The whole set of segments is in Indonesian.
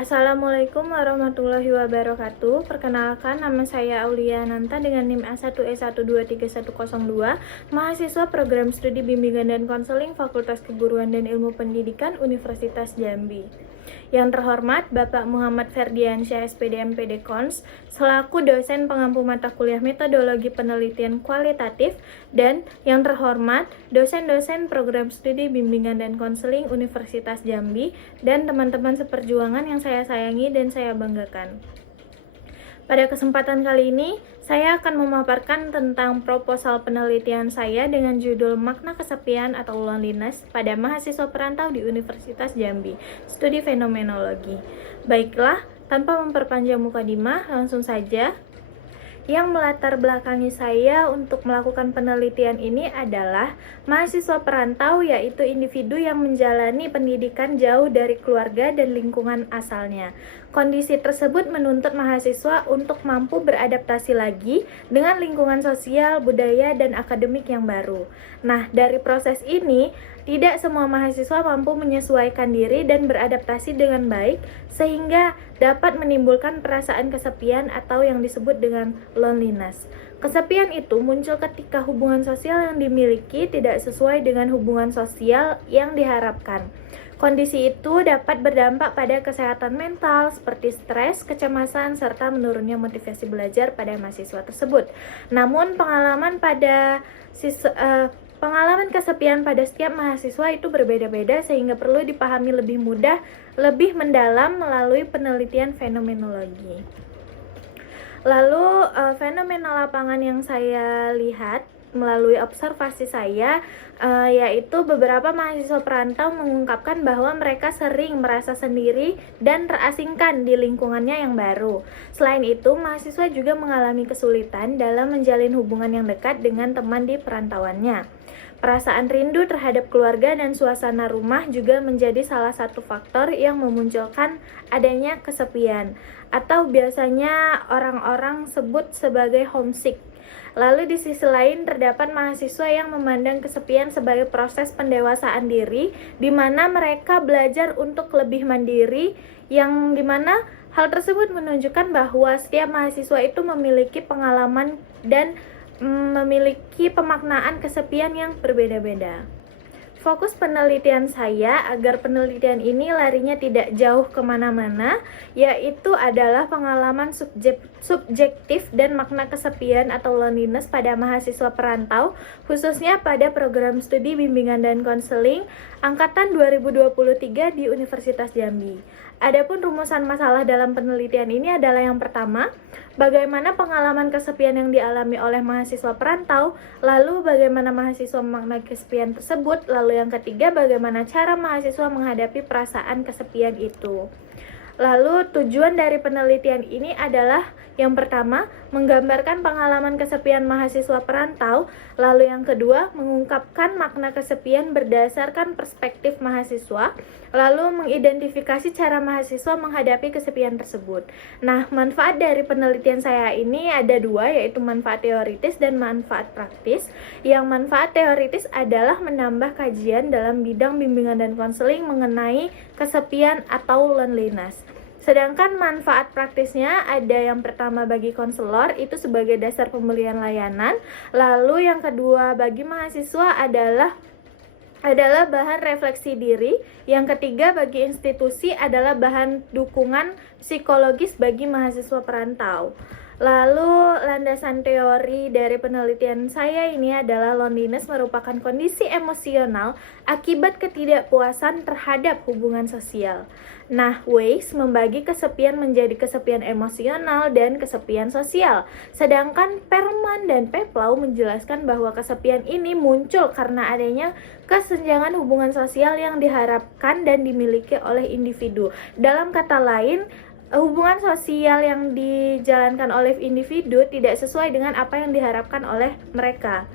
Assalamualaikum warahmatullahi wabarakatuh. Perkenalkan, nama saya Aulia Nanta dengan NIM A1E1231102, mahasiswa program studi bimbingan dan konseling Fakultas Keguruan dan Ilmu Pendidikan Universitas Jambi. Yang terhormat Bapak Muhammad Ferdiansyah SPD MPD Kons selaku dosen pengampu mata kuliah metodologi penelitian kualitatif, dan yang terhormat dosen-dosen program studi bimbingan dan konseling Universitas Jambi dan teman-teman seperjuangan yang saya sayangi dan saya banggakan. Pada kesempatan kali ini, saya akan memaparkan tentang proposal penelitian saya dengan judul Makna Kesepian atau Loneliness pada Mahasiswa Perantau di Universitas Jambi, Studi Fenomenologi. Baiklah, tanpa memperpanjang mukadimah, langsung saja. Yang melatar belakangi saya untuk melakukan penelitian ini adalah mahasiswa perantau, yaitu individu yang menjalani pendidikan jauh dari keluarga dan lingkungan asalnya. Kondisi tersebut menuntut mahasiswa untuk mampu beradaptasi lagi dengan lingkungan sosial, budaya, dan akademik yang baru. Nah, dari proses ini, tidak semua mahasiswa mampu menyesuaikan diri dan beradaptasi dengan baik, sehingga dapat menimbulkan perasaan kesepian atau yang disebut dengan loneliness. Kesepian itu muncul ketika hubungan sosial yang dimiliki tidak sesuai dengan hubungan sosial yang diharapkan. Kondisi itu dapat berdampak pada kesehatan mental seperti stres, kecemasan, serta menurunnya motivasi belajar pada mahasiswa tersebut. Namun pengalaman kesepian pada setiap mahasiswa itu berbeda-beda, sehingga perlu dipahami lebih mudah, lebih mendalam melalui penelitian fenomenologi. Lalu fenomena lapangan yang saya lihat melalui observasi saya, yaitu beberapa mahasiswa perantau mengungkapkan bahwa mereka sering merasa sendiri dan terasingkan di lingkungannya yang baru. Selain itu, mahasiswa juga mengalami kesulitan dalam menjalin hubungan yang dekat dengan teman di perantauannya. Perasaan rindu terhadap keluarga dan suasana rumah juga menjadi salah satu faktor yang memunculkan adanya kesepian, atau biasanya orang-orang sebut sebagai homesick. Lalu di sisi lain terdapat mahasiswa yang memandang kesepian sebagai proses pendewasaan diri, di mana mereka belajar untuk lebih mandiri, yang dimana hal tersebut menunjukkan bahwa setiap mahasiswa itu memiliki pengalaman dan memiliki pemaknaan kesepian yang berbeda-beda. Fokus penelitian saya agar penelitian ini larinya tidak jauh kemana-mana, yaitu adalah pengalaman subjektif dan makna kesepian atau loneliness pada mahasiswa perantau, khususnya pada program studi bimbingan dan konseling angkatan 2023 di Universitas Jambi. Adapun rumusan masalah dalam penelitian ini adalah yang pertama, bagaimana pengalaman kesepian yang dialami oleh mahasiswa perantau, lalu bagaimana mahasiswa memaknai kesepian tersebut, lalu yang ketiga, bagaimana cara mahasiswa menghadapi perasaan kesepian itu. Lalu tujuan dari penelitian ini adalah yang pertama, menggambarkan pengalaman kesepian mahasiswa perantau, lalu yang kedua, mengungkapkan makna kesepian berdasarkan perspektif mahasiswa, lalu mengidentifikasi cara mahasiswa menghadapi kesepian tersebut. Nah, manfaat dari penelitian saya ini ada dua, yaitu manfaat teoritis dan manfaat praktis. Yang manfaat teoritis adalah menambah kajian dalam bidang bimbingan dan konseling mengenai kesepian atau loneliness. Sedangkan manfaat praktisnya ada yang pertama bagi konselor itu sebagai dasar pemberian layanan, lalu yang kedua bagi mahasiswa adalah bahan refleksi diri, yang ketiga bagi institusi adalah bahan dukungan psikologis bagi mahasiswa perantau. Lalu landasan teori dari penelitian saya ini adalah loneliness merupakan kondisi emosional akibat ketidakpuasan terhadap hubungan sosial. Nah, Weiss membagi kesepian menjadi kesepian emosional dan kesepian sosial. Sedangkan Perlman dan Peplau menjelaskan bahwa kesepian ini muncul karena adanya kesenjangan hubungan sosial yang diharapkan dan dimiliki oleh individu. Dalam kata lain, hubungan sosial yang dijalankan oleh individu tidak sesuai dengan apa yang diharapkan oleh mereka.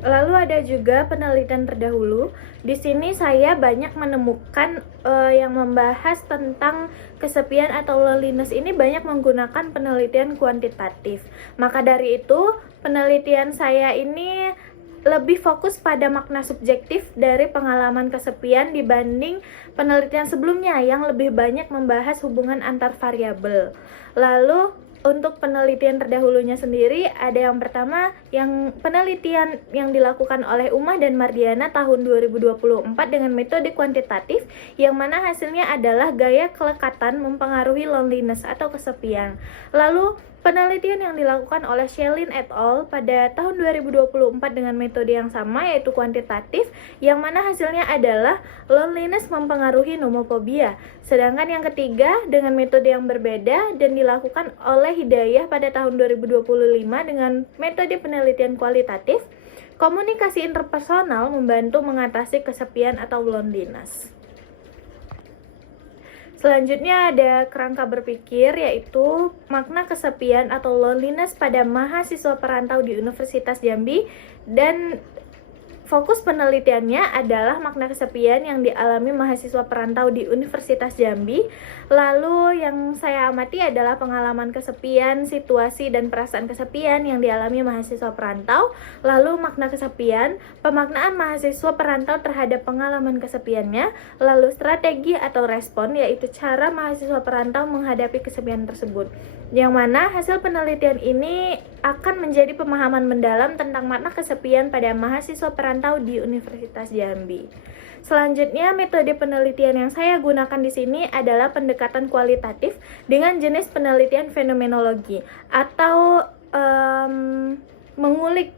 Lalu ada juga penelitian terdahulu. Di sini saya banyak menemukan yang membahas tentang kesepian atau loneliness ini banyak menggunakan penelitian kuantitatif. Maka dari itu, penelitian saya ini lebih fokus pada makna subjektif dari pengalaman kesepian dibanding penelitian sebelumnya yang lebih banyak membahas hubungan antar variabel. Lalu untuk penelitian terdahulunya sendiri ada yang pertama yang penelitian yang dilakukan oleh Umah dan Mardiana tahun 2024 dengan metode kuantitatif yang mana hasilnya adalah gaya kelekatan mempengaruhi loneliness atau kesepian. Lalu penelitian yang dilakukan oleh Shelin et al. Pada tahun 2024 dengan metode yang sama yaitu kuantitatif yang mana hasilnya adalah loneliness mempengaruhi nomophobia. Sedangkan yang ketiga dengan metode yang berbeda dan dilakukan oleh Hidayah pada tahun 2025 dengan metode penelitian kualitatif, komunikasi interpersonal membantu mengatasi kesepian atau loneliness. Selanjutnya ada kerangka berpikir yaitu makna kesepian atau loneliness pada mahasiswa perantau di Universitas Jambi dan fokus penelitiannya adalah makna kesepian yang dialami mahasiswa perantau di Universitas Jambi. Lalu yang saya amati adalah pengalaman kesepian, situasi dan perasaan kesepian yang dialami mahasiswa perantau. Lalu makna kesepian, pemaknaan mahasiswa perantau terhadap pengalaman kesepiannya. Lalu strategi atau respon yaitu cara mahasiswa perantau menghadapi kesepian tersebut. Yang mana hasil penelitian ini akan menjadi pemahaman mendalam tentang makna kesepian pada mahasiswa perantau di Universitas Jambi. Selanjutnya, metode penelitian yang saya gunakan di sini adalah pendekatan kualitatif dengan jenis penelitian fenomenologi atau mengulik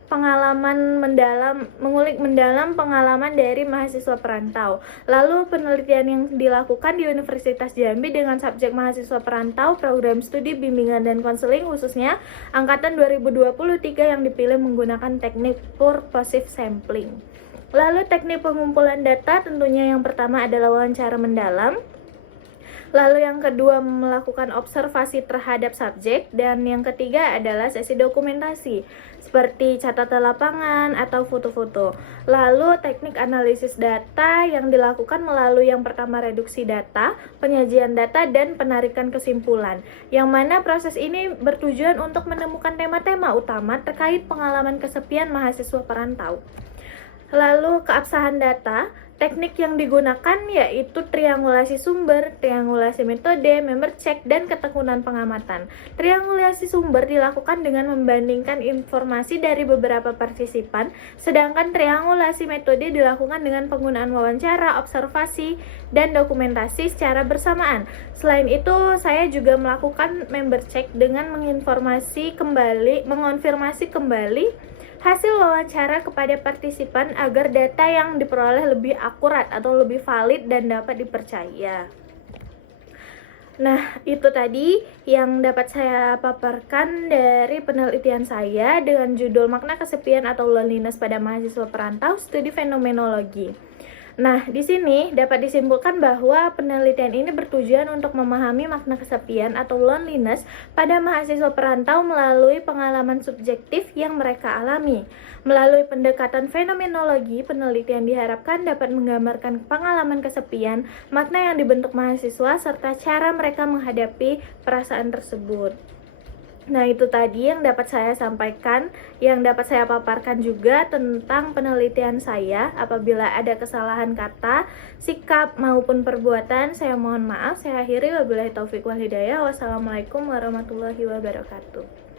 mendalam pengalaman dari mahasiswa perantau. Lalu penelitian yang dilakukan di Universitas Jambi dengan subjek mahasiswa perantau, program studi bimbingan dan konseling khususnya angkatan 2023 yang dipilih menggunakan teknik purposive sampling. Lalu teknik pengumpulan data tentunya yang pertama adalah wawancara mendalam. Lalu yang kedua melakukan observasi terhadap subjek dan yang ketiga adalah sesi dokumentasi seperti catatan lapangan atau foto-foto. Lalu teknik analisis data yang dilakukan melalui yang pertama reduksi data, penyajian data dan penarikan kesimpulan. Yang mana proses ini bertujuan untuk menemukan tema-tema utama terkait pengalaman kesepian mahasiswa perantau. Lalu keabsahan data, teknik yang digunakan yaitu triangulasi sumber, triangulasi metode, member check, dan ketekunan pengamatan. Triangulasi sumber dilakukan dengan membandingkan informasi dari beberapa partisipan, sedangkan triangulasi metode dilakukan dengan penggunaan wawancara, observasi, dan dokumentasi secara bersamaan. Selain itu, saya juga melakukan member check dengan mengonfirmasi kembali hasil wawancara kepada partisipan agar data yang diperoleh lebih akurat atau lebih valid dan dapat dipercaya. Nah, itu tadi yang dapat saya paparkan dari penelitian saya dengan judul Makna Kesepian atau Loneliness pada Mahasiswa Perantau Studi Fenomenologi. Nah, di sini dapat disimpulkan bahwa penelitian ini bertujuan untuk memahami makna kesepian atau loneliness pada mahasiswa perantau melalui pengalaman subjektif yang mereka alami. Melalui pendekatan fenomenologi, penelitian diharapkan dapat menggambarkan pengalaman kesepian, makna yang dibentuk mahasiswa, serta cara mereka menghadapi perasaan tersebut. Nah, itu tadi yang dapat saya sampaikan, yang dapat saya paparkan juga tentang penelitian saya. Apabila ada kesalahan kata, sikap, maupun perbuatan, saya mohon maaf. Saya akhiri, wabillahi taufiq wal hidayah. Wassalamualaikum warahmatullahi wabarakatuh.